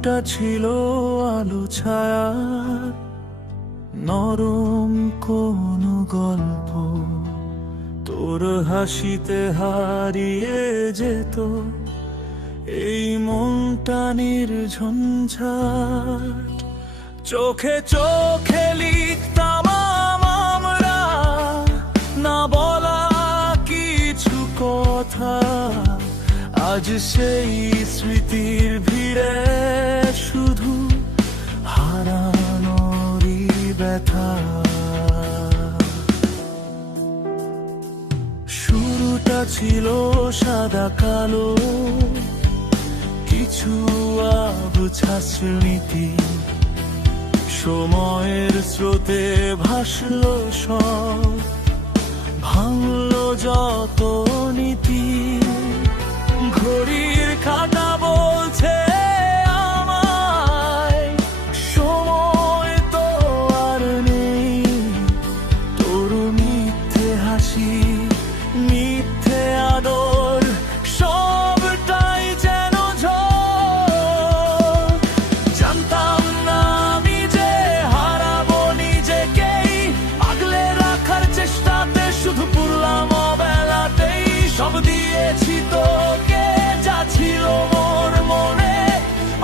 শুরুটা ছিল আলো ছায়া, নরম কোনো গল্প, তোর হাসিতে হারিয়ে যেত এই মনটা নির্ঝঞ্ঝাট। চোখে চোখে লিখতাম আমরা না বলা কিছু কথা, আজ সেই স্মৃতির ভিড়ে শুধু হারানোরই ব্যথা। শুরুটা ছিল সাদা কালো, কিছু আবছা স্মৃতি, সময়ের স্রোতে ভাসলো সব, ভাঙলো যত নীতি। ঘড়ির কাঁটা বলছে আমায় সময় তো আর নেই, তোর মিথ্যে হাসি মিথ্যে আদর সবটাই যেন ঝড়। জানতাম না আমি যে হারাবো নিজেকেই, আগলে রাখার চেষ্টাতে শুধু পুরলাম অবেলাতেই। সব দিয়েছি তোকে যা ছিল মোর মনে,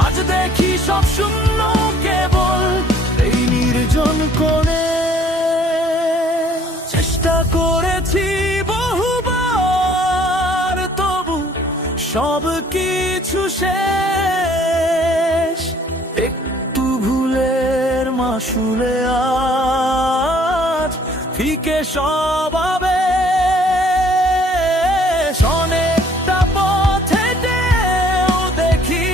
আজ দেখি সব শূন্য কেবল এই নির্জন কোণে। চেষ্টা করেছি বহুবার তবু সব কিছু শেষ, একটু ভুলের মাসুলে আজ ফিকে সব আবেশ। অনেকটা পথ হেঁটেও দেখি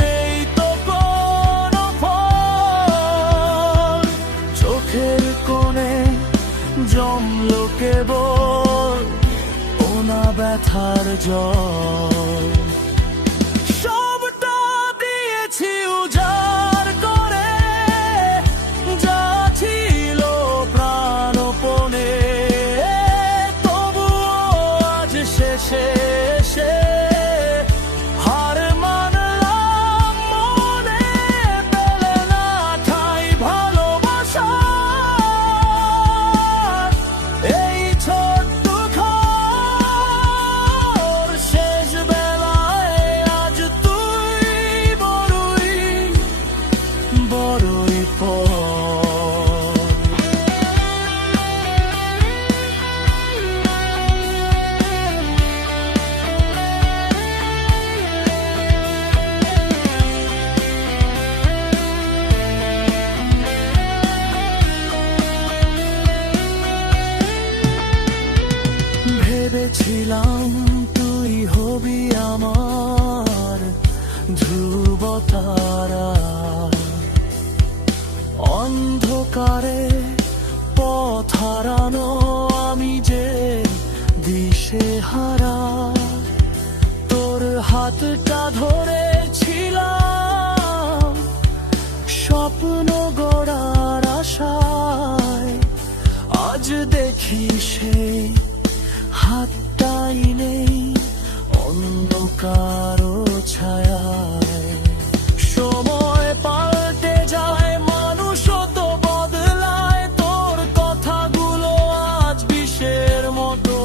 নেই তো কোনো ফল, চোখের কোণে জমলো কেবল ওনা ব্যথার জল। সবটা দিয়েছি উজাড় করে, যা ছিল প্রাণপণে, তবুও আজ শেষে এসে হার মানলাম মনে পেলে না ঠাঁই ভালোবাসা। এই ছোট্ট ঘর শেষ বেলায় আজ তুই বড়ই বড়ই পর। ভেবেছিলাম তুই হবি আমার ধ্রুব তারা, অন্ধকারে পথ হারানো আমি যে দিশে হারা। তোর হাতটা ধরেছিলাম স্বপ্ন গড়ার আশায়, আজ দেখি সেই হাতটাই নেই অন্ধকার ছায়ায়। সময় পাল্টে যায় মানুষও তো বদলায়, তোর কথাগুলো আজ বিষের মতো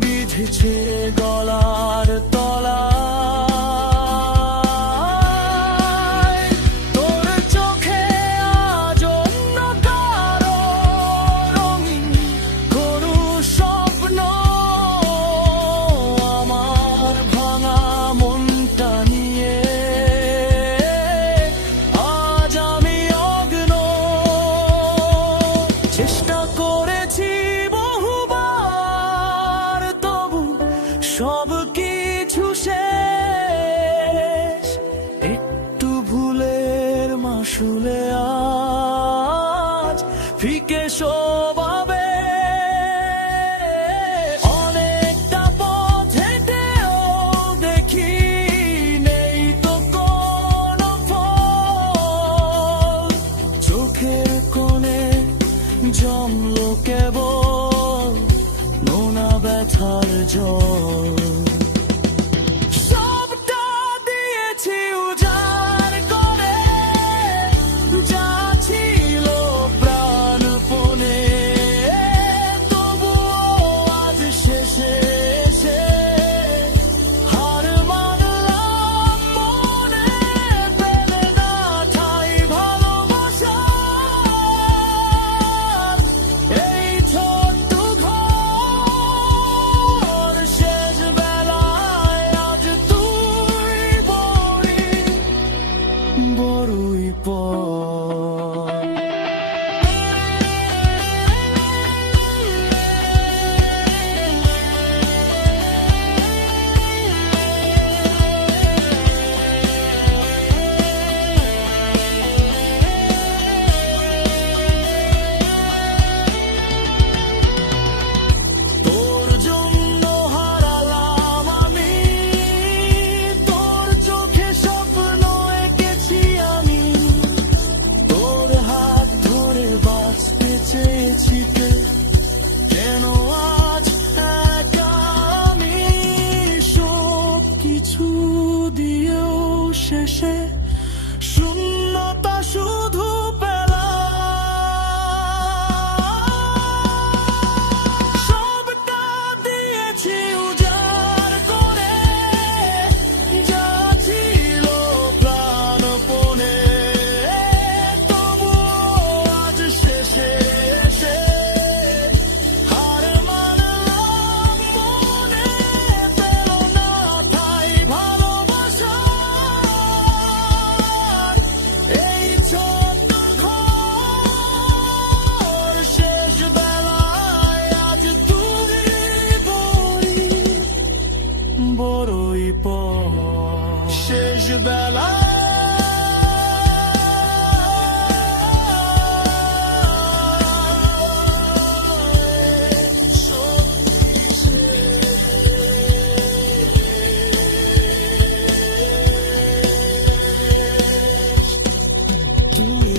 বিঁধেছে গলার তলায়। তোর চোখে আজ অন্য কারো রঙিন কোনো স্বপ্ন, আমার ভাঙা মনটা নিয়ে আজ আমি অগ্ন। চেষ্টা করেছি বহুবার তবু সব কিছু শেষ, একটু ভুলের মাসুলে আজ ফিকে সব আবেশ। অনেকটা পথ হেঁটেও দেখি নেই তো কোনো ফল, চোখের কোণে জমলো কেবল নোনা ব্যথার জল।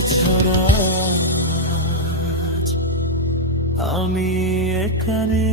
ছাড়া আমি এখানে